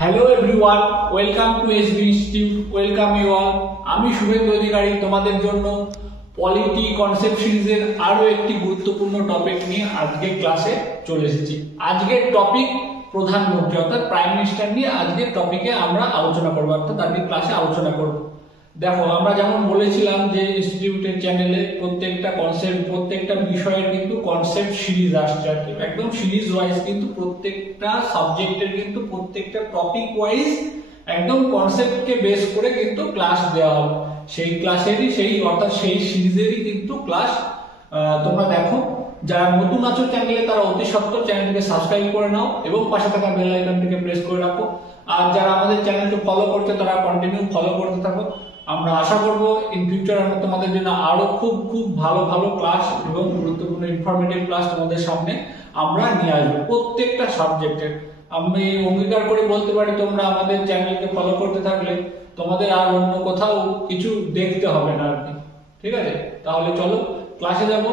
Hello everyone, welcome to SB institute. Welcome you all. আমি শুভেন্দু অধিকারী তোমাদের জন্য পলিটি কনসেপ্ট সিরিজের আরো একটি গুরুত্বপূর্ণ টপিক নিয়ে আজকে ক্লাসে চলে এসেছি। আজকের টপিক প্রধানমন্ত্রী অর্থাৎ প্রাইম মিনিস্টার নিয়ে আজকের টপিকে আমরা আলোচনা করবো, অর্থাৎ আজকের ক্লাসে আলোচনা করবো। দেখো, আমরা যেমন বলেছিলাম যে ইনস্টিটিউটের চ্যানেলে প্রত্যেকটা বিষয়ের কিন্তু কনসেপ্ট সিরিজ আসছে আর কি, একদম সিরিজ ওয়াইজ কিন্তু প্রত্যেকটা সাবজেক্টের কিন্তু প্রত্যেকটা টপিক ওয়াইজ একদম কনসেপ্টকে বেস করে কিন্তু ক্লাস দেওয়া হবে। সেই ক্লাসেরই অর্থাৎ সেই সিরিজেরই কিন্তু ক্লাস তোমরা দেখো। যারা নতুন আছো চ্যানেলে তারা অতি সত্ত্বর চ্যানেলটিকে সাবস্ক্রাইব করে নাও এবং পাশে থাকা বেল আইকনটিকে প্রেস করে রাখো। আর যারা আমাদের চ্যানেলকে ফলো করছে তারা কন্টিনিউ ফলো করতে থাকো। আমরা আশা করব ইন ফিউচার আমরা তোমাদের জন্য আরো খুব ভালো ক্লাস এবং গুরুত্বপূর্ণ ইনফরমেটিভ ক্লাস তোমাদের সামনে আমরা নিয়ে আসবো প্রত্যেকটা সাবজেক্টের। আমি অঙ্গীকার করে বলতে পারি, তোমরা আমাদের চ্যানেলকে ফলো করতে থাকলে তোমাদের আর অন্য কোথাও কিছু দেখতে হবে না আর কি। ঠিক আছে, তাহলে চলো ক্লাসে যাব।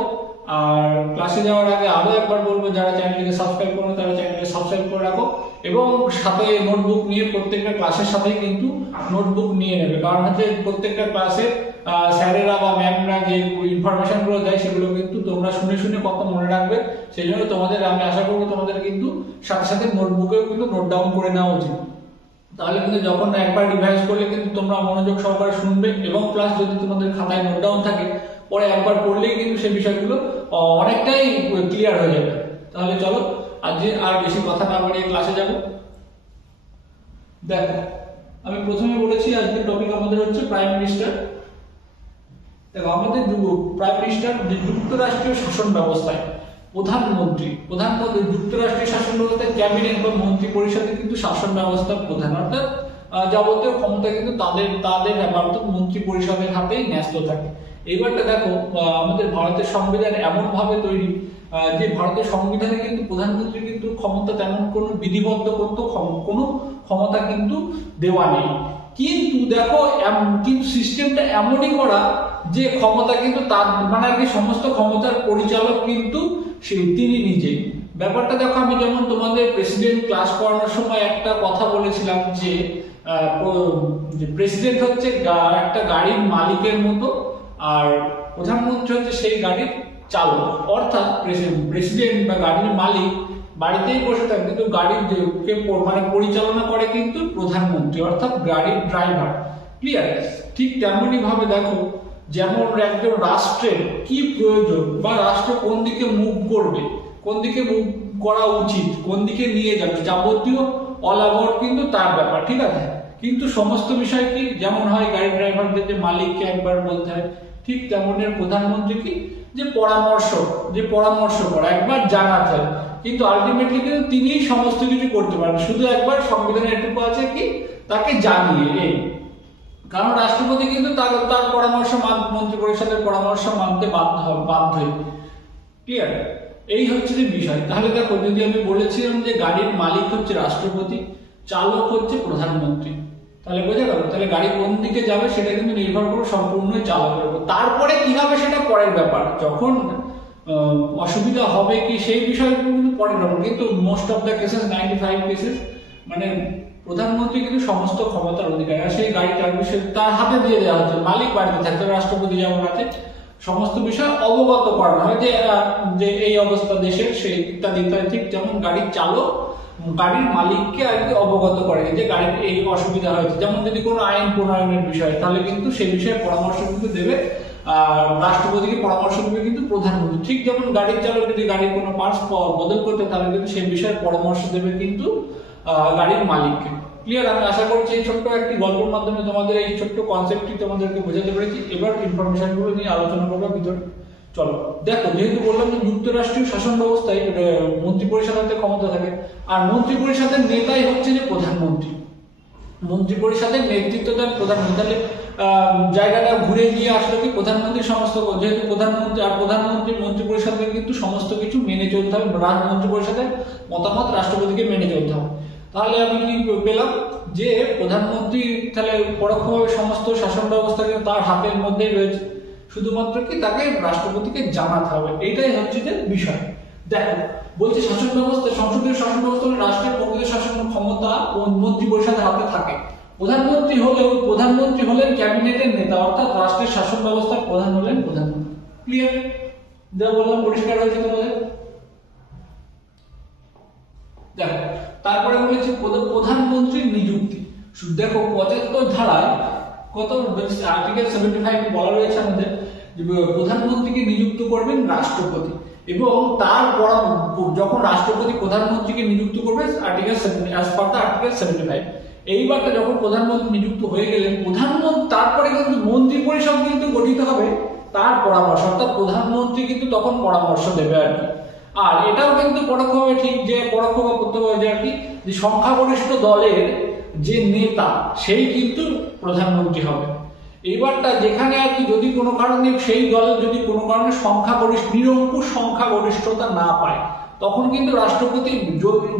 আর ক্লাসে যাওয়ার আগে আরো একবার বলবো, যারা চ্যানেলটিকে সাবস্ক্রাইব করো তারা চ্যানেলকে সাবস্ক্রাইব করে রাখো এবং সাথে নোটবুক নিয়ে প্রত্যেকটা ক্লাসের সাথে কিন্তু নোটবুক নিয়ে নেবে। কারণ হচ্ছে প্রত্যেকটা ক্লাসে স্যারেরা বা ম্যামরা যে ইনফরমেশন গুলো দেয় সেগুলো কিন্তু তোমরা শুনে কত মনে রাখবে। সেই জন্য তোমাদের আমি আশা করবো তোমাদের কিন্তু সাথে নোটবুকেও কিন্তু নোট ডাউন করে নেওয়া উচিত। তাহলে কিন্তু যখন একবার রিভাইজ করলে কিন্তু তোমরা মনোযোগ সহকারে শুনবে এবং প্লাস যদি তোমাদের খাতায় নোট ডাউন থাকে পরে একবার পড়লেই কিন্তু সেই বিষয়গুলো অনেকটাই ক্লিয়ার হয়ে যাবে। তাহলে চলো আজকে আর বেশি কথা না বাড়িয়ে ক্লাসে যাব। দেখো, আমি প্রথমে বলেছি আজকের টপিক আমাদের হচ্ছে প্রাইম মিনিস্টার। দেখো, আমাদের প্রাইম মিনিস্টার যে যুক্তরাষ্ট্রীয় শাসন ব্যবস্থায় প্রধানমন্ত্রী যুক্তরাষ্ট্রীয় শাসন ব্যবস্থায় ক্যাবিনেট বা মন্ত্রী পরিষদের কিন্তু শাসন ব্যবস্থা প্রধান, অর্থাৎ যাবতীয় ক্ষমতা কিন্তু তাদের অর্থাৎ মন্ত্রী পরিষদের হাতেই ন্যস্ত থাকে। এইবারটা দেখো, আমাদের ভারতের সংবিধান এমন ভাবে তৈরি যে ভারতের সংবিধানে কিন্তু প্রধানমন্ত্রী কিন্তু ক্ষমতা তেমন কোনো বিধিবদ্ধ কোনো ক্ষমতা কিন্তু দেওয়া নেই। কিন্তু দেখো, কিন্তু সিস্টেমটা এমনই করা যে ক্ষমতা কিন্তু তার মানে আর কি সমস্ত ক্ষমতার পরিচালক কিন্তু তিনি নিজেই। ব্যাপারটা দেখো, আমি যেমন তোমাদের প্রেসিডেন্ট ক্লাস করানোর সময় একটা কথা বলেছিলাম যে প্রেসিডেন্ট হচ্ছে একটা গাড়ির মালিকের মতো আর প্রধানমন্ত্রী হচ্ছে সেই গাড়ির চালক। অর্থাৎ প্রেসিডেন্ট বা গাড়ির মালিক বাড়িতেই বসে থাকে, কিন্তু গাড়ির মানে পরিচালনা করে কিন্তু প্রধানমন্ত্রী অর্থাৎ গাড়ির ড্রাইভার। ক্লিয়ার? ঠিক তেমনই ভাবে দেখো, যেমন একজন রাষ্ট্রের কি প্রয়োজন বা রাষ্ট্র কোন দিকে মুভ করবে, কোন দিকে মুভ করা উচিত, কোন দিকে নিয়ে যাবে, যাবতীয় অল অ্যাবাউট কিন্তু তার ব্যাপার। ঠিক আছে, কিন্তু সমস্ত বিষয় কি যেমন হয় গাড়ির ড্রাইভারদের যে মালিককে একবার বলতে হয়, ঠিক তেমনের প্রধানমন্ত্রী কি যে পরামর্শ করা একবার জানাতে হয়, কিন্তু আলটিমেটলি কিন্তু তিনিই সমস্ত কিছু করতে পারেন। শুধু একবার সংবিধানে এটুকু আছে কি তাকে জানিয়ে এই, কারণ রাষ্ট্রপতি কিন্তু তার পরামর্শ মন্ত্রী পরিষদের পরামর্শ মানতে বাধ্যই। ক্লিয়ার? এই হচ্ছে যে বিষয়। তাহলে দেখো, যদি আমি বলেছিলাম যে গাড়ির মালিক হচ্ছে রাষ্ট্রপতি, চালক হচ্ছে প্রধানমন্ত্রী, তাহলে বোঝা গেল। তাহলে গাড়ি কোন দিকে যাবে সেটা কিন্তু নির্ভর করে সম্পূর্ণই চালকের উপর। তারপরে কি হবে সেটা পরের ব্যাপার, যখন অসুবিধা হবে কি সেই বিষয়গুলো কিন্তু পরের ব্যাপার। কিন্তু most of the cases 95 cases মানে প্রধানমন্ত্রী কিন্তু সমস্ত ক্ষমতার অধিকারী, আর সেই গাড়িটার বিষয় তার হাতে দিয়ে দেওয়া হচ্ছে। মালিক বাড়িতে থাকতে রাষ্ট্রপতি যেমন আছে সমস্ত বিষয় অবগত করানো হয় যে এই অবস্থা দেশের সেই ইত্যাদি ইত্যাদি। ঠিক যেমন গাড়ির চালক গাড়ির মালিককে আর কি অবগত করে যে গাড়ির এই অসুবিধা হয়েছে। যেমন যদি কোনো আইন প্রণয়নের বিষয়, তাহলে কিন্তু সেই বিষয়ে পরামর্শ কিন্তু দেবে রাষ্ট্রপতিকে, পরামর্শ দেবে কিন্তু প্রধানমন্ত্রী। ঠিক যেমন গাড়ির চালক যদি গাড়ির কোনো পার্টস বদল করতে, তাহলে কিন্তু সেই বিষয়ে পরামর্শ দেবে কিন্তু গাড়ির মালিককে। ক্লিয়ার? আমি আশা করছি এই ছোট্ট একটি গল্পের মাধ্যমে তোমাদের এই ছোট্ট কনসেপ্টটি তোমাদেরকে বোঝাতে পেরেছি। এবার ইনফরমেশন গুলো নিয়ে আলোচনা করবো ভিতরে। চলো দেখো, যেহেতু বললাম যে যুক্তরাষ্ট্রীয় শাসন ব্যবস্থায় মন্ত্রী পরিষদের ক্ষমতা থাকে, আর মন্ত্রী পরিষদের নেতাই হচ্ছে যে প্রধানমন্ত্রী। মন্ত্রী পরিষদের নেতৃত্ব দেন প্রধানমন্ত্রী। তাহলে জায়গাটা ঘুরে গিয়ে আসলে কি প্রধানমন্ত্রী সমস্ত, যেহেতু প্রধানমন্ত্রী মন্ত্রী পরিষদের কিন্তু সমস্ত কিছু মেনে চলতে হবে, মন্ত্রী পরিষদের মতামত রাষ্ট্রপতিকে মেনে চলতে হবে। তাহলে আমি কি পেলাম যে প্রধানমন্ত্রী তাহলে পরোক্ষভাবে সমস্ত শাসন ব্যবস্থা কিন্তু তার হাতের মধ্যেই রয়েছে, শুধুমাত্র কি তাকে রাষ্ট্রপতিকে জানাতে হবে। এইটাই হচ্ছে যে বিষয়। দেখো, বলছে শাসন ব্যবস্থা, সংসদীয় শাসন ব্যবস্থা হলে রাষ্ট্রের প্রকৃত শাসন ক্ষমতা মন্ত্রী পরিষদের হাতে থাকে। প্রধানমন্ত্রী হলেন ক্যাবিনেটের নেতা, অর্থাৎ রাষ্ট্রের শাসন ব্যবস্থার প্রধান হলেন প্রধানমন্ত্রী। ক্লিয়ার? যা বললাম পরিষ্কার হয়েছে তোমাদের? দেখো তারপরে বলেছে প্রধানমন্ত্রীর নিযুক্তি। দেখো 75 ধারায় কত আর্টিকেল 75 বলা রয়েছে আমাদের প্রধানমন্ত্রীকে নিযুক্ত করবেন রাষ্ট্রপতি, এবং তারপর যখন রাষ্ট্রপতি প্রধানমন্ত্রীকে নিযুক্ত করবে আর্টিকেল 75। এইবারটা যখন প্রধানমন্ত্রী নিযুক্ত হয়ে গেলেন, প্রধানমন্ত্রী তারপরে কিন্তু মন্ত্রী পরিষদ কিন্তু গঠিত হবে তার পরামর্শ, অর্থাৎ প্রধানমন্ত্রী কিন্তু তখন পরামর্শ দেবে আর কি। আর এটাও কিন্তু পরোক্ষভাবে ঠিক, যে পরোক্ষ বা প্রত্যক্ষভাবে আর কি, যে সংখ্যাগরিষ্ঠ দলের যে নেতা সেই কিন্তু প্রধানমন্ত্রী হবে। এইবারটা যেখানে আর কি যদি কোনো কারণে সেই দল যদি কোনো কারণে নিরঙ্কুশ সংখ্যাগরিষ্ঠতা না পায়, তখন কিন্তু রাষ্ট্রপতি,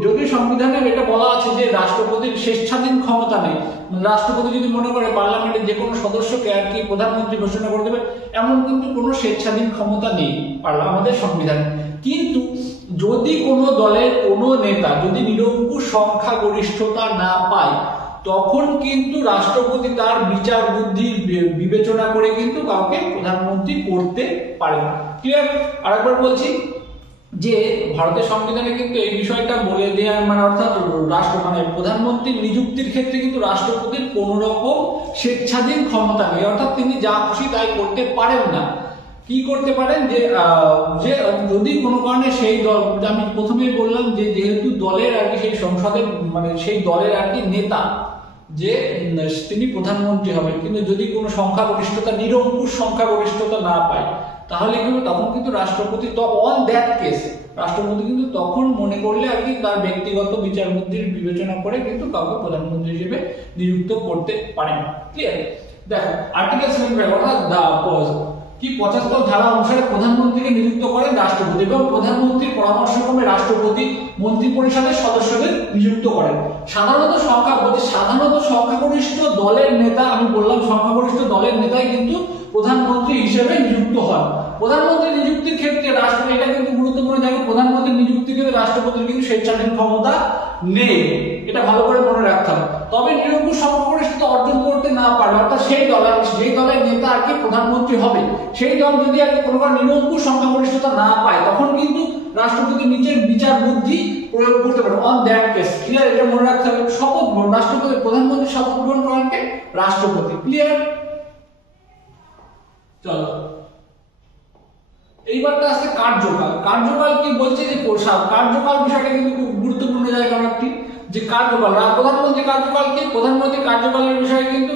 যদি সংবিধানে এটা বলা আছে যে রাষ্ট্রপতির স্বেচ্ছাধীন ক্ষমতা নেই, রাষ্ট্রপতি যদি মনে করে পার্লামেন্টের যে কোনো সদস্যকে আর কি প্রধানমন্ত্রী ঘোষণা করে দেবে, এমন কিন্তু কোনো স্বেচ্ছাধীন ক্ষমতা নেই আমাদের সংবিধানে। কিন্তু যদি কোনো দলের কোনো নেতা যদি নিরঙ্কুশ সংখ্যাগরিষ্ঠতা না পায়, তখন কিন্তু রাষ্ট্রপতি তার বিচার বুদ্ধি বিবেচনা করে কিন্তু কাউকে প্রধানমন্ত্রী করতে পারে না। ক্লিয়ার? আরেকবার বলছি যে ভারতের সংবিধানে কিন্তু এই বিষয়টা বলে দেওয়া, মানে অর্থাৎ প্রধানমন্ত্রীর নিযুক্তির ক্ষেত্রে কিন্তু রাষ্ট্রপতির কোনো রকম স্বেচ্ছাধীন ক্ষমতা নেই, অর্থাৎ তিনি যা খুশি তাই করতে পারেন না। কি করতে পারেন, যে যদি কোনো কারণে সেই দল, আমি প্রথমেই বললাম যে যেহেতু দলের আর কি সেই সংসদের মানে সেই দলের আর কি নেতা যে তিনি প্রধানমন্ত্রী হবেন, কিন্তু যদি কোনো সংখ্যাগরিষ্ঠতা নিরঙ্কুশ সংখ্যাগরিষ্ঠতা না পায়, তাহলে কিন্তু তখন কিন্তু রাষ্ট্রপতি অন দ্যাট কেস রাষ্ট্রপতি কিন্তু তখন মনে করলে আর কি তার ব্যক্তিগত বিচার বুদ্ধির বিবেচনা করে কিন্তু কাউকে প্রধানমন্ত্রী হিসেবে নিযুক্ত করতে পারেন। ক্লিয়ার? দেখো আর্টিকেল 75 অর্থাৎ কি 75 ধারা অনুসারে প্রধানমন্ত্রীকে নিযুক্ত করেন রাষ্ট্রপতি, এবং প্রধানমন্ত্রীর পরামর্শক্রমে রাষ্ট্রপতি মন্ত্রী পরিষদের সদস্যদের নিযুক্ত করেন। সাধারণত সংখ্যাগরিষ্ঠ দলের নেতা, আমি বললাম সংখ্যাগরিষ্ঠ দলের নেতাই কিন্তু প্রধানমন্ত্রী হিসেবে নিযুক্ত হন। প্রধানমন্ত্রী নিযুক্তির ক্ষেত্রে রাষ্ট্রপতি, এটা কিন্তু গুরুত্বপূর্ণ জায়গা, প্রধানমন্ত্রী নিযুক্তির ক্ষেত্রে রাষ্ট্রপতির কিন্তু স্বেচ্ছাধীন ক্ষমতা নেই, এটা ভালো করে মনে রাখতে হবে। তবে নিরঙ্কুশ সংখ্যাগরিষ্ঠতা অর্জন করতে না পারে, অর্থাৎ যেই দলের নেতা আর কি প্রধানমন্ত্রী হবে, সেই দল যদি আর কি কোনো নিরঙ্কুশ সংখ্যাগরিষ্ঠতা না পায়, তখন কিন্তু রাষ্ট্রপতি নিজের বিচার বুদ্ধি প্রয়োগ করতে পারে অন দ্যাট কেস। ক্লিয়ার? এটা মনে রাখতে হবে। রাষ্ট্রপতি প্রধানমন্ত্রী শপথ গ্রহণ করেন কে? রাষ্ট্রপতি। ক্লিয়ার? চলো এইবারটা আসছে কার্যকাল কি বলছে, যে কার্যকাল বিষয়টা কিন্তু খুব গুরুত্বপূর্ণ জায়গা একটি, যে কার্যকাল প্রধানমন্ত্রী কার্যকালের বিষয়ে কিন্তু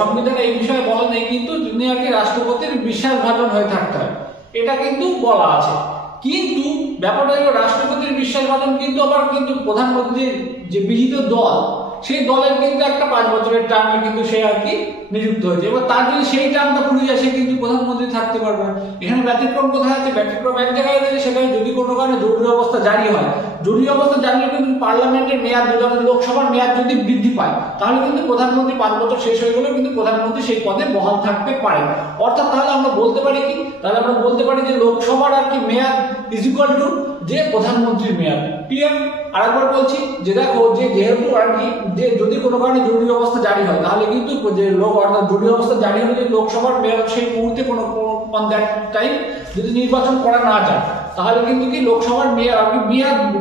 সংবিধানে এই বিষয়ে বলা নেই, কিন্তু তিনি আর কি রাষ্ট্রপতির বিশ্বাসভাজন হয়ে থাকতে হয়, এটা কিন্তু বলা আছে। কিন্তু ব্যাপারটা হলো রাষ্ট্রপতির বিশ্বাসভাজন কিন্তু আবার কিন্তু প্রধানমন্ত্রীর যে বিহিত দল, সেই দলের কিন্তু একটা 5 বছরের টার্মে কিন্তু সে আর কি নিযুক্ত হয়েছে, এবার তার যদি সেই টার্মটা পুরো যায় সে কিন্তু প্রধানমন্ত্রী থাকতে পারবে না। এখানে ব্যতিক্রম কোথায় আছে? ব্যতিক্রম এক জায়গায় রয়েছে, সেখানে যদি কোনো কারণে জরুরি অবস্থা জারি হয়, জরুরি অবস্থা জারি হলে কিন্তু পার্লামেন্টের মেয়াদ, লোকসভার মেয়াদ যদি বৃদ্ধি পায়, তাহলে কিন্তু প্রধানমন্ত্রী 5 বছর শেষ হয়ে গেলেও কিন্তু প্রধানমন্ত্রী সেই পদে বহাল থাকতে পারে। অর্থাৎ তাহলে আমরা বলতে পারি কি, যে লোকসভার আর কি মেয়াদ ইজ ইকুয়াল টু যে প্রধানমন্ত্রীর মেয়াদ। ক্লিয়ার? আরেকবার বলছি যে দেখো, যে যেহেতু আর কি যে যদি কোনো কারণে জরুরি অবস্থা জারি হয়, তাহলে কিন্তু যে অর্থাৎ জরুরি অবস্থা জারি হলে লোকসভার মেয়াদ সেই মুহূর্তে কোনো টাইম যদি নির্বাচন করা না যায়, তাহলে কিন্তু কি লোকসভার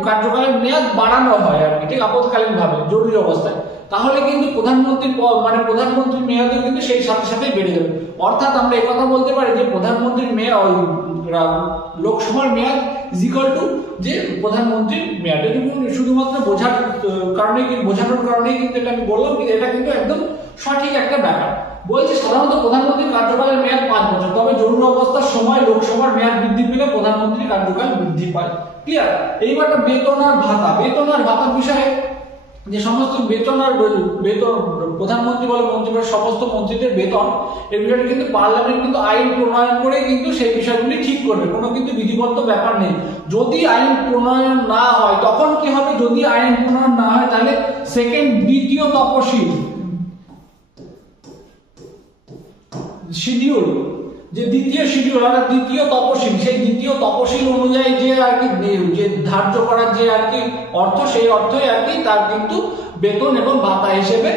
কার্যকালের মেয়াদ বাড়ানো হয় আর কি, ঠিক আপদকালীন ভাবে জরুরি অবস্থায়, তাহলে কিন্তু প্রধানমন্ত্রীর মেয়াদও কিন্তু সেই সাথে সাথে বেড়ে যাবে। অর্থাৎ আমরা এই কথা বলতে পারি যে প্রধানমন্ত্রীর মেয়াদ, লোকসভার মেয়াদ ইজ ইকুয়াল টু যে প্রধানমন্ত্রীর মেয়াদ। এটুকু শুধুমাত্র বোঝানোর কারণেই কিন্তু এটা আমি বললাম, কিন্তু এটা কিন্তু একদম সঠিক একটা ব্যাপার। বলছে সাধারণত প্রধানমন্ত্রীর কার্যকালের মেয়াদ 5 বছর, তবে জরুরি অবস্থার সময় লোকসভার মেয়াদ বৃদ্ধি পেলে প্রধানমন্ত্রীর কার্যকাল বৃদ্ধি পায়। ক্লিয়ার? এইবারটা বেতন আর ভাতার বিষয়ে, যে সমস্ত বেতন প্রধানমন্ত্রী বলে মন্ত্রীপরিষদ সমস্ত মন্ত্রীদের বেতন, এই বিষয়টা কিন্তু পার্লামেন্ট কিন্তু আইন প্রণয়ন করে কিন্তু সেই বিষয়গুলি ঠিক করবে, কোনো কিন্তু বিধিবদ্ধ ব্যাপার নেই। যদি আইন প্রণয়ন না হয় তখন কি হবে? যদি আইন প্রণয়ন না হয় তাহলে দ্বিতীয় তফসিল শিডিউল যে দ্বিতীয় শিডিউল অর্থাৎ দ্বিতীয় তপশিল, সেই দ্বিতীয় তপশিল অনুযায়ী যে আর কি যে ধার্য করার যে আর কি অর্থ, সেই অর্থই আর কি তার কিন্তু বেতন এবং ভাতা হিসেবে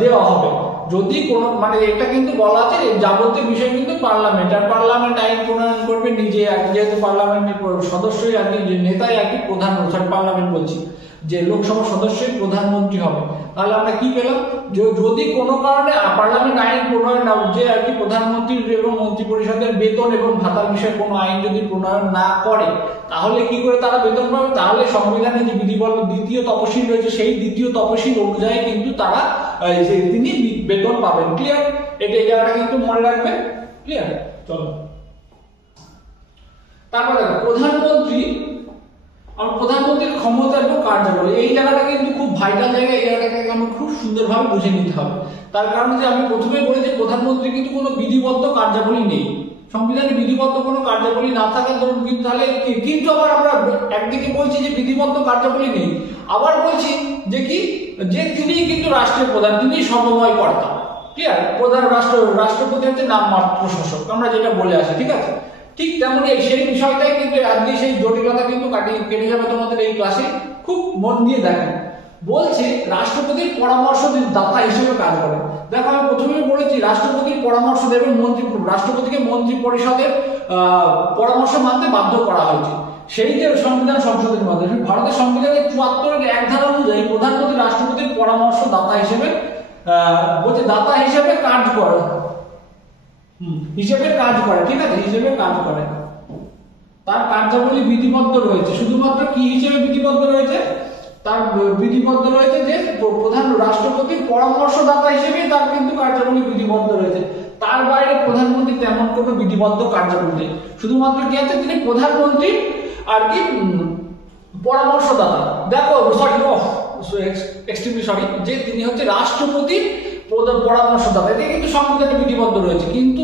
দেওয়া হবে। যদি কোনো মানে এটা কিন্তু বলা আছে যাবতীয় বিষয় কিন্তু পার্লামেন্ট, আর পার্লামেন্ট আইন প্রণয়ন করবে নিজে, যেহেতু পার্লামেন্টের সদস্যই আর কি, যে নেতাই আর কি প্রধান, পার্লামেন্ট বলছি যে লোকসভা সদস্যই প্রধানমন্ত্রী হবে। তাহলে আমরা কি পেলাম, যে যদি কোনো কারণে পার্লামেন্ট আইন প্রণয়ন না, যে আর কি প্রধানমন্ত্রী এবং মন্ত্রী পরিষদের বেতন এবং ভাতার বিষয়ে কোনো আইন যদি প্রণয়ন না করে, তাহলে কি করে তারা বেতন পাবে? তাহলে সংবিধানে যে বিধিবদ্ধ দ্বিতীয় তপশিল রয়েছে, সেই দ্বিতীয় তপশিল অনুযায়ী কিন্তু তারা তিনি বেতন পাবেন। ক্লিয়ার? এটা এই জায়গাটা কিন্তু মনে রাখবেন। ক্লিয়ার? চলো তারপর দেখো প্রধানমন্ত্রীর ক্ষমতা এবং কার্যাবলী, এই জায়গাটা কিন্তু খুব ভাইটাল জায়গা। এই জায়গাটাকে আমরা খুব সুন্দরভাবে বুঝে নিতে হবে। তার কারণ যে আমি প্রথমে বলি যে প্রধানমন্ত্রী কিন্তু কোনো বিধিবদ্ধ কার্যাবলী নেই, সংবিধানে বিধিবদ্ধ কোনো কার্যাবলী না থাকার দরুন কিন্তু তাহলে কিন্তু আবার আমরা একদিকে বলছি যে বিধিবদ্ধ কার্যাবলী নেই, আবার বলছি যে কি, যে তিনি কিন্তু রাষ্ট্রের প্রধান, তিনি সমময় কর্তা। ক্লিয়ার? প্রধান রাষ্ট্রপতি হচ্ছে নামমাত্র শাসক, আমরা যেটা বলে আসি। ঠিক আছে? ঠিক তেমনই সেই বিষয়টাই কিন্তু আজকে সেই জটিলতা কিন্তু কেটে যাবে তোমাদের এই ক্লাসে। খুব মন দিয়ে দেখো, বলছে রাষ্ট্রপতির পরামর্শদাতা হিসেবে কাজ করে। দেখো আমি প্রথমেই বলেছি রাষ্ট্রপতির পরামর্শ দেবেন রাষ্ট্রপতিকে মন্ত্রী পরিষদের পরামর্শ মানতে বাধ্য করা হয়েছে। সেই যে সংবিধান সংশোধনের মাধ্যমে ভারতের সংবিধানের 74-এর 1 ধারা অনুযায়ী প্রধানমন্ত্রী রাষ্ট্রপতির পরামর্শদাতা হিসেবে বলছে দাতা হিসেবে কাজ করে, হিসেবে কাজ করে। ঠিক আছে? হিসেবে কাজ করে। তার কার্যাবলী বিধিবদ্ধ রয়েছে। শুধুমাত্র কি হিসেবে বিধিবদ্ধ রয়েছে? তার বিধিবদ্ধ রয়েছে যে প্রধান রাষ্ট্রপতির পরামর্শদাতা হিসেবে তার কিন্তু কার্যাবলী বিধিবদ্ধ রয়েছে। তার বাইরে প্রধানমন্ত্রী তেমন কোনো বিধিবদ্ধ কার্যাবলী নেই। শুধুমাত্র কি আছে, তিনি প্রধানমন্ত্রী আর কি পরামর্শদাতা। দেখো এক্সট্রিমলি সরি, যে তিনি হচ্ছে রাষ্ট্রপতির পরামর্শদাতা। এটা কিন্তু সংবিধানে বিধিবদ্ধ রয়েছে, কিন্তু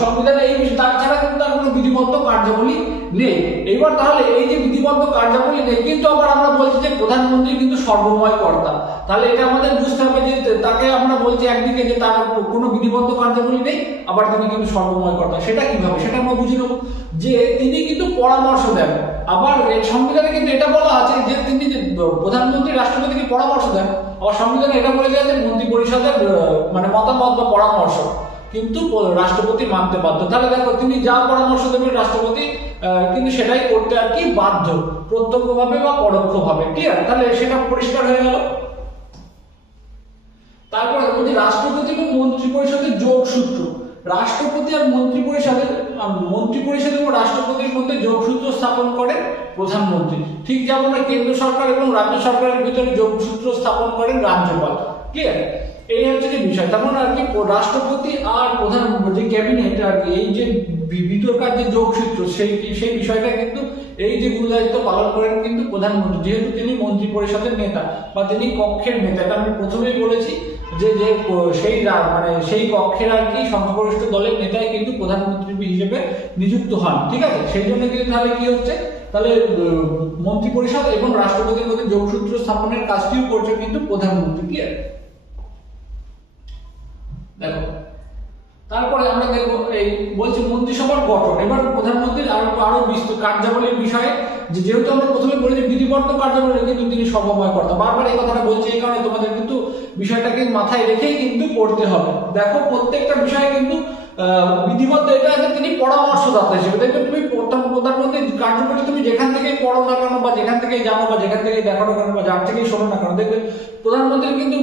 সংবিধানে এই বিষয় তাছাড়া কিন্তু তার কোনো বিধিবদ্ধ কার্যাবলী নেই। এবার তাহলে এই যে বিধিবদ্ধ কার্যাবলী নেই, কিন্তু আবার আমরা বলছি যে প্রধানমন্ত্রী কিন্তু সর্বময় কর্তা। তাহলে এটা আমাদের বুঝতে হবে যে তাকে আমরা বলছি একদিকে যে তার কোনো বিধিবদ্ধ কার্যাবলী নেই, আবার তিনি কিন্তু সর্বময় কর্তা। সেটা কিভাবে, সেটা আমরা বুঝে নেব। যে তিনি কিন্তু পরামর্শ দেন। আবার সংবিধানে কিন্তু এটা বলা আছে যে তিনি যে প্রধানমন্ত্রী রাষ্ট্রপতিকে পরামর্শ দেন, আবার সংবিধানে এটা বলে যায় যে মন্ত্রী পরিষদের মানে মতামত বা পরামর্শ কিন্তু রাষ্ট্রপতি মানতে বাধ্য। তাহলে দেখো তিনি যা পরামর্শ দেবেন রাষ্ট্রপতি কিন্তু সেটাই করতে আর কি বাধ্য, প্রত্যক্ষভাবে বা পরোক্ষভাবে। ক্লিয়ার? তাহলে সেটা পরিষ্কার হয়ে গেল। তারপরে বলছি রাষ্ট্রপতি এবং মন্ত্রী পরিষদের যোগসূত্র। রাষ্ট্রপতি আর মন্ত্রী পরিষদ এবং রাষ্ট্রপতির মধ্যে যোগসূত্র স্থাপন করে প্রধানমন্ত্রী। ঠিক যেমন কেন্দ্র সরকার এবং রাজ্য সরকারের ভিতরে যোগসূত্র স্থাপন করেন রাজ্যপাল। ক্লিয়ার? এই হচ্ছে যে বিষয়। তেমন আর কি রাষ্ট্রপতি আর প্রধান যে ক্যাবিনেট আর কি এই যে ভিতরকার যে যোগসূত্র সেই বিষয়টা কিন্তু এই যে গুরুদায়িত্ব পালন করেন কিন্তু প্রধানমন্ত্রী, যেহেতু তিনি মন্ত্রী পরিষদের নেতা বা তিনি কক্ষের নেতা। এটা আমি প্রথমেই বলেছি যে সেই কক্ষের আর কি সংখ্যাগরিষ্ঠ দলের নেতাই কিন্তু প্রধানমন্ত্রী হিসেবে নিযুক্ত হন। ঠিক আছে? সেই জন্য কিন্তু তাহলে কি হচ্ছে, তাহলে মন্ত্রী পরিষদ এবং রাষ্ট্রপতির মধ্যে যোগসূত্র স্থাপনের কাজটিও করছে কিন্তু প্রধানমন্ত্রী। ক্লিয়ার? দেখো তারপরে আমরা দেখবো এই বলছি মন্ত্রিসভার গঠন। এবার প্রধানমন্ত্রীর আরো বিস্তৃত কার্যাবলীর বিষয়ে যেহেতু আমরা প্রথমে বলেছি বিধিবদ্ধ কার্যাবলী কিন্তু তিনি সমময় কর্তা। বারবার এই কথাটা বলছি এই কারণে তোমাদের কিন্তু বিষয়টাকে মাথায় রেখেই কিন্তু পড়তে হবে। দেখো প্রত্যেকটা বিষয়ে কিন্তু বিধিবদ্ধ এটা আছে তিনি পরামর্শদাতা হিসেবে। দেখবে তুমি প্রধানমন্ত্রীর কার্যক্রমে তুমি যেখান থেকেই পড়ো না কেন বা যেখান থেকেই জানো বা যেখান থেকেই দেখো না কেন বা যার থেকেই শোনো না কেন, দেখবে প্রধানমন্ত্রীর কিন্তু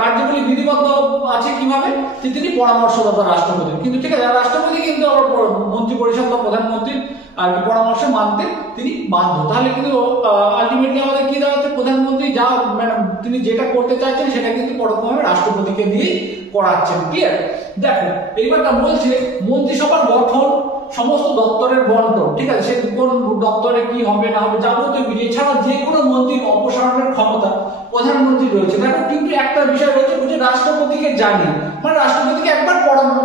কার্যকরী বিধিবদ্ধ আছে কিভাবে, তিনি পরামর্শদাতা রাষ্ট্রপতির। কিন্তু ঠিক আছে, রাষ্ট্রপতি কিন্তু আবার মন্ত্রী পরিষদ বা প্রধানমন্ত্রীর আর পরামর্শ মানতে তিনি বাধ্য। তাহলে কিন্তু আলটিমেটলি আমাদের কি দাঁড়াচ্ছে, প্রধানমন্ত্রী যা তিনি যেটা করতে চাইছেন সেটা কিন্তু পরোক্ষভাবে রাষ্ট্রপতিকে দিয়েই করাচ্ছেন। ক্লিয়ার? দেখো এইবারটা বলছে মন্ত্রিসভার গঠন, সমস্ত দপ্তরের বন্টন। ঠিক আছে? সে কোন দপ্তরে কি হবে না হবে যাবতীয় বিষয়, এছাড়া যে কোনো মন্ত্রীর অপসারণের ক্ষমতা প্রধানমন্ত্রী রয়েছে। দেখো কিন্তু একটা বিষয় রয়েছে যে রাষ্ট্রপতিকে জানিয়ে, মানে রাষ্ট্রপতিকে একবার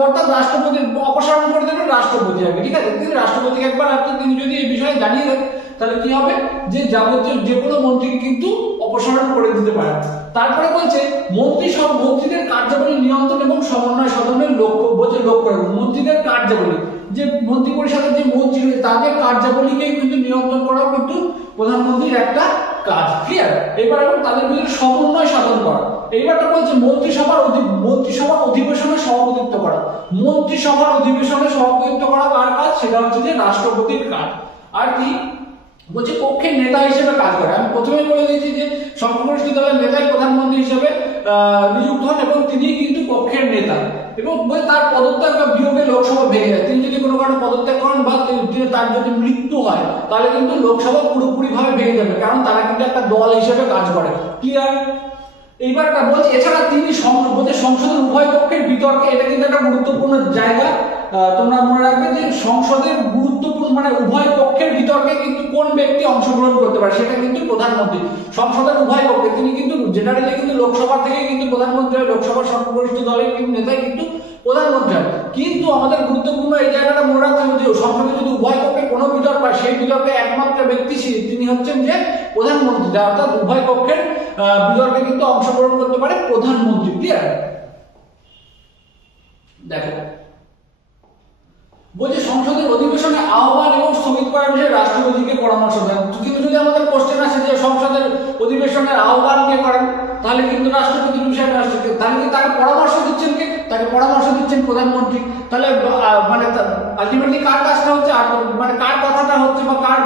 অর্থাৎ রাষ্ট্রপতির অপসারণ করে দেবেন রাষ্ট্রপতি হবে। ঠিক আছে? কিন্তু রাষ্ট্রপতিকে একবার তিনি যদি এই বিষয়ে জানিয়ে দেন তাহলে কি হবে, যে যাবতীয় যে কোনো মন্ত্রীকে কিন্তু অপসারণ করে দিতে পারে। তারপরে বলছে মন্ত্রীদের কার্যাবলী নিয়ন্ত্রণ এবং সমন্বয় সাধনের লক্ষ্য রাখবে। মন্ত্রীদের কার্যাবলী, যে মন্ত্রী পরিষদের যে মন্ত্রী রয়েছে তাদের কার্যাবলীকে কিন্তু নিয়ন্ত্রণ করা কিন্তু প্রধানমন্ত্রীর একটা কাজ। ক্লিয়ার? এবার এবং তাদের ভিতরে সমন্বয় সাধন করা। এইবারটা বলছে মন্ত্রিসভার অধিবেশনে সভাপতিত্ব করা। মন্ত্রিসভার অধিবেশনে সভাপতিত্ব করা কার কাজ? সেটা হচ্ছে যে রাষ্ট্রপতির কাজ। আর কি বলছে? পক্ষের নেতা হিসেবে কাজ করে। আমি প্রথমে বলে দিয়েছি যে সংখ্যাগরিষ্ঠ দলের নেতাই প্রধানমন্ত্রী হিসেবে নিযুক্ত হন এবং তিনি কিন্তু পক্ষের নেতা, এবং তার পদত্যাগ বা বিয়োগে লোকসভা ভেঙে যায়। তিনি যদি কোনো কারণে পদত্যাগ করেন বা তার যদি মৃত্যু হয় তাহলে কিন্তু লোকসভা পুরোপুরি ভাবে ভেঙে যাবে, কারণ তারা কিন্তু একটা দল হিসেবে কাজ করে। ক্লিয়ার? এইবারটা বলছে এছাড়া তিনি সংসদের উভয় পক্ষের বিতর্কে, এটা কিন্তু একটা গুরুত্বপূর্ণ জায়গা, তোমরা মনে রাখবে যে সংসদের গুরুত্বপূর্ণ মানে উভয় পক্ষের বিতর্কে কিন্তু কোন ব্যক্তি অংশগ্রহণ করতে পারে, সেটা কিন্তু প্রধানমন্ত্রী। সংসদের উভয় পক্ষে তিনি কিন্তু জেনারেলি কিন্তু লোকসভা থেকে কিন্তু প্রধানমন্ত্রী হয়, লোকসভার সংখ্যাগরিষ্ঠ দলের কিন্তু নেতাই কিন্তু প্রধানমন্ত্রী হয়। কিন্তু আমাদের গুরুত্বপূর্ণ এই জায়গাটা মনে রাখতে হবে যে সংসদে যদি উভয় পক্ষে কোনো বিতর্ক হয় সেই বিতর্কে একমাত্র ব্যক্তি তিনি হচ্ছেন যে প্রধানমন্ত্রী, অর্থাৎ উভয় পক্ষের বিতর্কে কিন্তু অংশগ্রহণ করতে পারে প্রধানমন্ত্রী। ক্লিয়ার? দেখো বলছে সংসদের অধিবেশনে আহ্বান এবং স্থগিত করার বিষয়ে রাষ্ট্রপতিকে পরামর্শ দেন। কিন্তু যদি আমাদের কোশ্চেন আসে যে সংসদের অধিবেশনের আহ্বান কে করেন, তাহলে কিন্তু রাষ্ট্রপতির বিষয়ে তাহলে কি তাকে পরামর্শ দিচ্ছেন কে? তাকে পরামর্শ দিচ্ছেন প্রধানমন্ত্রী। তাহলে মানে আলটিমেটলি কার কাজটা হচ্ছে, মানে কার কথাটা হচ্ছে বা কার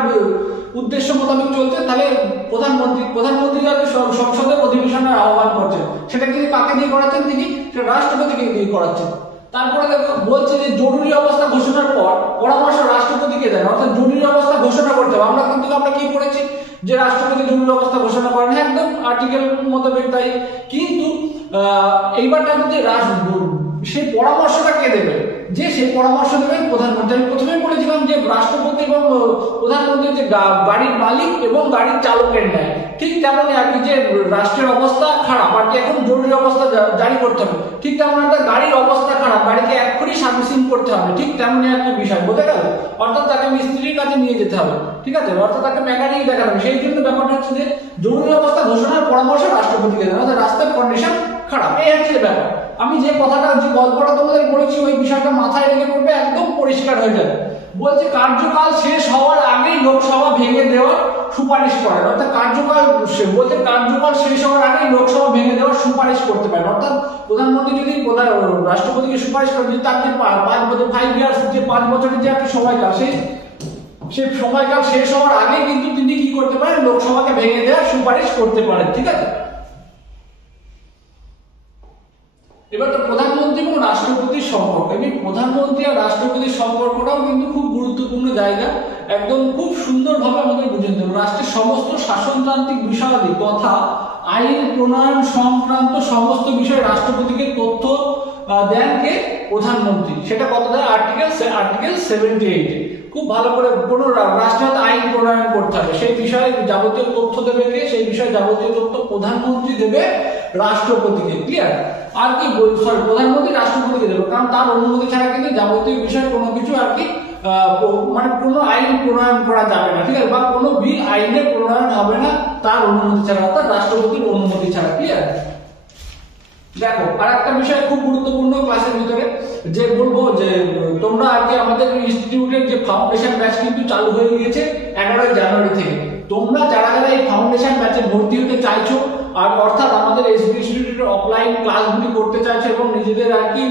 উদ্দেশ্য মোতাবেক চলছে? তাহলে প্রধানমন্ত্রী যাতে সংসদের অধিবেশনের আহ্বান করছেন, সেটা কিন্তু কাকে দিয়ে করাচ্ছেন? তিনি সেটা রাষ্ট্রপতিকে দিয়ে করাচ্ছেন। তারপরে দেখো বলছে যে জরুরি অবস্থা ঘোষণার পর পরামর্শ রাষ্ট্রপতিকে দেন, অর্থাৎ জরুরি অবস্থা ঘোষণা করতে হবে। আমরা কি পড়েছি যে রাষ্ট্রপতি জরুরি অবস্থা ঘোষণা করেন, একদম আর্টিকেল মোতাবেক তাই। কিন্তু এইবারটা যে সেই পরামর্শটা কে দেবে? যে সেই পরামর্শ দেবেন প্রধানমন্ত্রী। আমি প্রথমেই বলেছিলাম যে রাষ্ট্রপতি এবং প্রধানমন্ত্রীর যে গাড়ির মালিক এবং গাড়ির চালকের ন্যায়, ঠিক তেমনই আর কি যে রাষ্ট্রের অবস্থা খারাপ আর কি এখন জরুরি অবস্থা জারি করতে হবে, ঠিক তেমন একটা গাড়ির অবস্থা খারাপ, গাড়িকে এক্ষুনি সার্ভিসিং করতে হবে, ঠিক তেমনই একটা বিষয়। বোঝা গেল? অর্থাৎ তাকে মিস্ত্রির কাছে নিয়ে যেতে হবে, ঠিক আছে? অর্থাৎ তাকে মেকানিক দেখাতে হবে। সেই জন্য ব্যাপারটা হচ্ছে যে জরুরি অবস্থা ঘোষণার পরামর্শ রাষ্ট্রপতিকে দেন, অর্থাৎ রাস্তার কন্ডিশন খারাপ। এই হচ্ছে ব্যাপার। আমি যে কথাটা যে গল্পটা তোমাদের বলেছি ওই বিষয়টা মাথায় রেখে পড়বে, একদম পরিষ্কার হয়ে যাবে। বলছে কার্যকাল শেষ হওয়ার আগেই লোকসভা ভেঙে দেওয়ার সুপারিশ করেন, অর্থাৎ কার্যকাল শেষ হওয়ার আগেই লোকসভা ভেঙে দেওয়ার সুপারিশ করতে পারেন। অর্থাৎ প্রধানমন্ত্রী যদি রাষ্ট্রপতিকে সুপারিশ করেন যে তার যে 5 বছর 5 ইয়ার্স যে 5 বছরের যে একটা সময়কাল, সেই সময়কাল শেষ হওয়ার আগে কিন্তু তিনি কি করতে পারেন? লোকসভাকে ভেঙে দেওয়ার সুপারিশ করতে পারেন। ঠিক আছে? এবার তো প্রধানমন্ত্রী এবং রাষ্ট্রপতির সম্পর্ক, এই প্রধানমন্ত্রী আর রাষ্ট্রপতির সম্পর্কটাও কিন্তু খুব গুরুত্বপূর্ণ জায়গা, একদম খুব সুন্দরভাবে আমাদের বুঝে নিতে হবে। রাষ্ট্রের সমস্ত শাসনতান্ত্রিক বিষয়াদি তথা আইন প্রণয়ন সংক্রান্ত সমস্ত বিষয়ে রাষ্ট্রপতিকে তথ্য দেন কে? প্রধানমন্ত্রী। সেটা কত দেয়? আর্টিকেল 78। খুব ভালো করে কোনো রাষ্ট্রের আইন প্রণয়ন করতে হবে, সেই বিষয়ে যাবতীয় তথ্য দেবে কে? সেই বিষয়ে যাবতীয় তথ্য প্রধানমন্ত্রী দেবে রাষ্ট্রপতিকে। ক্লিয়ার? আর কি প্রধানমন্ত্রী রাষ্ট্রপতিকে দেবে, কারণ তার অনুমতি ছাড়া কিন্তু যাবতীয় বিষয় কোনো কিছু আর কি মানে কোনো আইন প্রণয়ন করা যাবে না। ঠিক আছে? বা কোনো বিল আইনে প্রণয়ন হবে না তার অনুমতি ছাড়া, অর্থাৎ রাষ্ট্রপতির অনুমতি ছাড়া। ক্লিয়ার? দেখো আর একটা বিষয় খুব গুরুত্বপূর্ণ ক্লাসের ভিতরে যে বলবো যে তোমরা আর কি আমাদের ইনস্টিটিউটের যে ফাউন্ডেশন ব্যাচ কিন্তু চালু হয়ে গিয়েছে 11 জানুয়ারি থেকে। তোমরা যারা এই ফাউন্ডেশন ব্যাচে ভর্তি হতে চাইছো, আর অর্থাৎ আমাদের এসবি ইনস্টিটিউটের অফলাইন ক্লাসগুলি করতে চাইছো এবং নিজেদের আর কি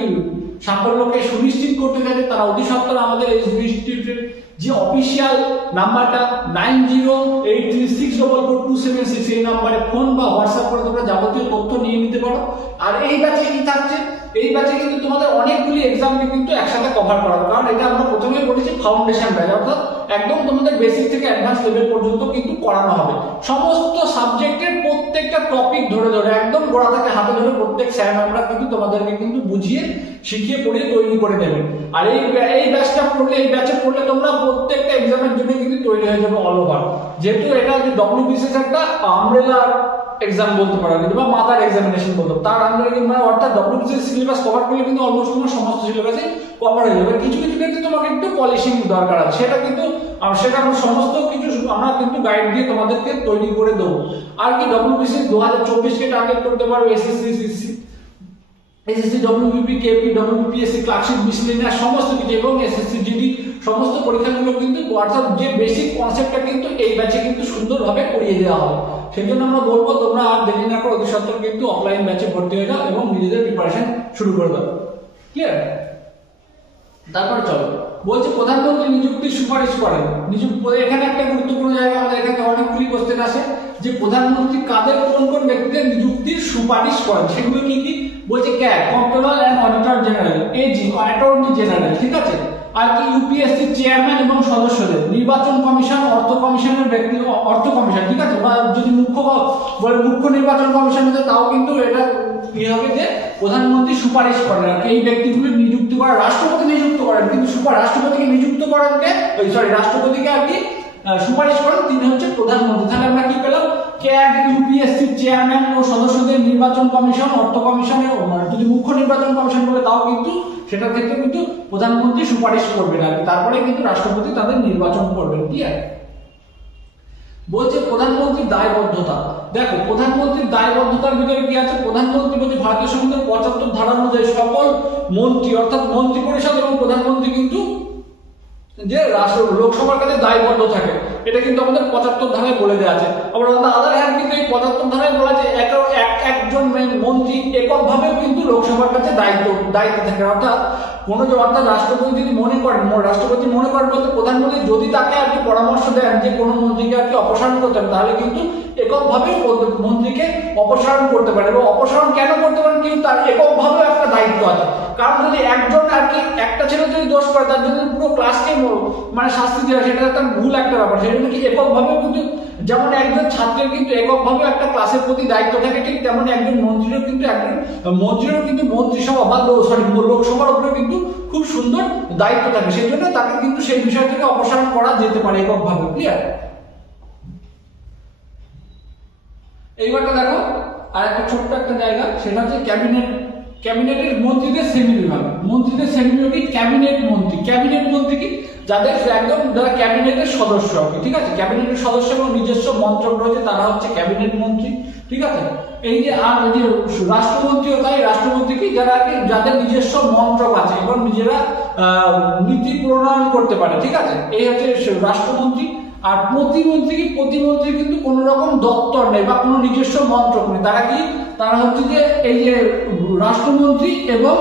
সাফল্যকে সুনিশ্চিত করতে চাইছে, তারা অতি সত্বর আমাদের এসবি ইনস্টিটিউটের যে অফিসিয়াল নাম্বারটা 9083644276 এই নাম্বারে ফোন বা হোয়াটসঅ্যাপ করে তোমরা যাবতীয় তথ্য নিয়ে নিতে পারো। আর এই ব্যাচে কি থাকছে? এই ব্যাচে কিন্তু তোমাদের অনেকগুলি এক্সামকে কিন্তু একসাথে কভার করা হবে, কারণ এটা আমরা প্রথমেই বলেছি ফাউন্ডেশন ব্যাচ, অর্থাৎ একদম তোমাদের বেসিক থেকে অ্যাডভান্স লেভেল পর্যন্ত কিন্তু করানো হবে। সমস্ত সাবজেক্টের প্রত্যেকটা টপিক ধরে ধরে একদম গোড়া থেকে হাতে ধরে প্রত্যেক স্যার আমরা কিন্তু তোমাদেরকে কিন্তু বুঝিয়ে শিখিয়ে পড়িয়ে তৈরি করে দেবেন। আর এই ব্যাচটা পড়লে, এই ব্যাচে পড়লে তোমরা প্রত্যেকটা এক্সামের জন্য কিন্তু তৈরি হয়ে যাবে অল ওভার। যেহেতু এটা যে ডব্লিউবিসিএস একটা আমব্রেলা এক্সাম বলতে পারো বা মাদার এক্সামিনেশন বলতে, তার আন্ডারে কিন্তু অর্থাৎ ডব্লিউবিসিএস সিলেবাস কভার করলে কিন্তু অলমোস্ট তোমার সমস্ত সিলেবাসে কভার হয়ে যাবে। কিছু কিছু ক্ষেত্রে তোমাকে একটু পলিশিং দরকার আছে, সেটা কিন্তু সেটা আমরা সমস্ত কিছু আমরা কিন্তু গাইড দিয়ে তোমাদেরকে তৈরি করে দেবো। আর কি ডব্লিউবিসিএস 2024 কে টার্গেট করতে পারো, SSC SSC WBP, KP, WBPSC, clerkship, miscellaneous সমস্ত কিছু এবং এসএসসি জিডি সমস্ত পরীক্ষাগুলো কিন্তু অর্থাৎ যে বেসিক কনসেপ্টটা কিন্তু এই ব্যাচে কিন্তু সুন্দরভাবে করিয়ে দেওয়া হবে। সেই জন্য আমরা বলবো তোমরা আর দেরি না করে অতি সত্বর কিন্তু অফলাইন ব্যাচে ভর্তি হয়ে যাও এবং নিজেদের প্রিপারেশন শুরু করে দাও। ক্লিয়ার? তারপর চলো, বলছে প্রধানমন্ত্রী নিযুক্তির সুপারিশ করেন। এখানে একটা গুরুত্বপূর্ণ জায়গা, আমাদের এখানে অনেকগুলি কোশ্চেন আসে যে প্রধানমন্ত্রী কাদের কোন কোন ব্যক্তিদের নিযুক্তির সুপারিশ করেন, সেগুলো কি কি বলছে? CAT, controller and auditor general, AG, attorney general, ঠিক আছে। আর কি ইউপিএসসি চেয়ারম্যান এবং সদস্যদের, নির্বাচন কমিশন, অর্থ কমিশনের ব্যক্তি, অর্থ কমিশন, ঠিক আছে। বা যদি মুখ্য নির্বাচন কমিশন হতে তাও কিন্তু এটা কি হবে যে প্রধানমন্ত্রী সুপারিশ করেন আর এই ব্যক্তিগুলো নিযুক্ত করা, রাষ্ট্রপতি নিযুক্ত করেন, কিন্তু রাষ্ট্রপতিকে নিযুক্ত করেন কে, রাষ্ট্রপতিকে আর কি সুপারিশ করেন তিনি হচ্ছে প্রধানমন্ত্রী। তাহলে আমরা কি পেলাম? ক্যাগ, ইউপিএসসি চেয়ারম্যান ও সদস্যদের, নির্বাচন কমিশন, অর্থ কমিশনের, যদি মুখ্য নির্বাচন কমিশন বলে তাও কিন্তু সেটার ক্ষেত্রে কিন্তু প্রধানমন্ত্রী সুপারিশ করবেন আর কি, তারপরে কিন্তু রাষ্ট্রপতি তাদের নির্বাচন করবেন। ক্লিয়ার? বলছে প্রধানমন্ত্রীর দায়বদ্ধতা। দেখো প্রধানমন্ত্রীর দায়বদ্ধতার ভিতরে কি আছে? প্রধানমন্ত্রী বলছে ভারতীয় সংবিধানের 75 ধারা অনুযায়ী সকল মন্ত্রী অর্থাৎ মন্ত্রী পরিষদ এবং প্রধানমন্ত্রী কিন্তু যে লোকসভার কাছে দায়বদ্ধ থাকে, এটা কিন্তু আমাদের 75 ধারায় বলে দেওয়া আছে। আবার আদার হ্যান্ড কিন্তু এই 75 ধারায় বলা যে একজন মন্ত্রী এককভাবেও কিন্তু লোকসভার কাছে দায়িত্ব থাকে। অর্থাৎ রাষ্ট্রপতি যদি মনে করেন বলতে প্রধানমন্ত্রী যদি তাকে আর কি পরামর্শ দেন যে কোনো মন্ত্রীকে আর কি অপসারণ করতে হবে, তাহলে কিন্তু এককভাবে মন্ত্রীকে অপসারণ করতে পারে। এবং অপসারণ কেন করতে পারেন? কিন্তু তার এককভাবে একটা দায়িত্ব আছে। কারণ যদি একজন আর কি একটা ছেলে যদি দোষ করে তার জন্য পুরো ক্লাসকে মানে শাস্তি দেওয়া, সেটা একটা ভুল একটা ব্যাপার। সেই জন্য কি এককভাবেও কিন্তু, যেমন একজন ছাত্রের কিন্তু এককভাবে একটা ক্লাসের প্রতি দায়িত্ব থাকে, ঠিক তেমন একজন মন্ত্রীরও কিন্তু মন্ত্রিসভা বা লোকসভার উপরে কিন্তু খুব সুন্দর দায়িত্ব থাকে। সেই জন্য তাকে কিন্তু সেই বিষয় থেকে অপসারণ করা যেতে পারে এককভাবে। ক্লিয়ার? এইবারটা দেখো আর একটা ছোট্ট একটা জায়গা, সেটা হচ্ছে ক্যাবিনেটের মন্ত্রীদের শ্রেণী বিভাগ। ক্যাবিনেট মন্ত্রী কি? যারা ক্যাবিনেটের সদস্য, ঠিক আছে। ক্যাবিনেটের সদস্য এবং নিজস্ব মন্ত্রক রয়েছে, তারা হচ্ছে ক্যাবিনেট মন্ত্রী, ঠিক আছে। এই যে আর এই যে রাষ্ট্রমন্ত্রীও তাই, রাষ্ট্রমন্ত্রী কি? যাদের নিজস্ব মন্ত্রক আছে এবং নিজেরা নীতি প্রণয়ন করতে পারে, ঠিক আছে। এই হচ্ছে রাষ্ট্রমন্ত্রী। আর প্রতিমন্ত্রী কিন্তু কোন রকম দপ্তর নেই বা কোনো নিজস্ব মন্ত্রক নেই। তারা হচ্ছে যে এই যে রাষ্ট্রমন্ত্রী এবং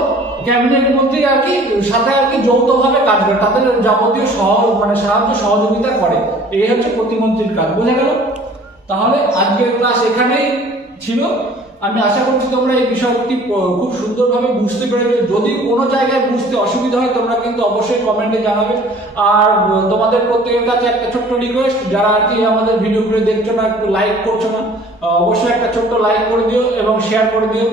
ক্যাবিনেট মন্ত্রী আর কি সাথে আর কি যৌথভাবে কাজ করে, তাদের যাবতীয় সাহায্য সহযোগিতা করে। এই হচ্ছে প্রতিমন্ত্রীর কাজ। বোঝা গেল? তাহলে আজকের ক্লাস এখানেই ছিল। আমি আশা করছি তোমরা এই বিষয়টি খুব সুন্দরভাবে বুঝতে পেরেছো। যদি কোনো জায়গায় বুঝতে অসুবিধা হয় তোমরা কিন্তু অবশ্যই কমেন্টে জানাবে। আর তোমাদের প্রত্যেকের কাছে একটা ছোট্ট রিকোয়েস্ট, যারা আর কি আমাদের ভিডিওগুলো দেখছো না, একটু লাইক করছো না, অবশ্যই একটা ছোট্ট লাইক করে দিও এবং শেয়ার করে দিও।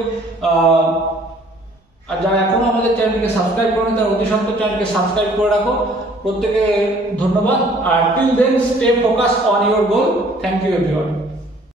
আর যারা এখনো আমাদের চ্যানেলকে সাবস্ক্রাইব করেনি তারা অতি সত্বর চ্যানেলকে সাবস্ক্রাইব করে রাখো। প্রত্যেকে ধন্যবাদ। আর till then stay focus on your goal. Thank you everyone.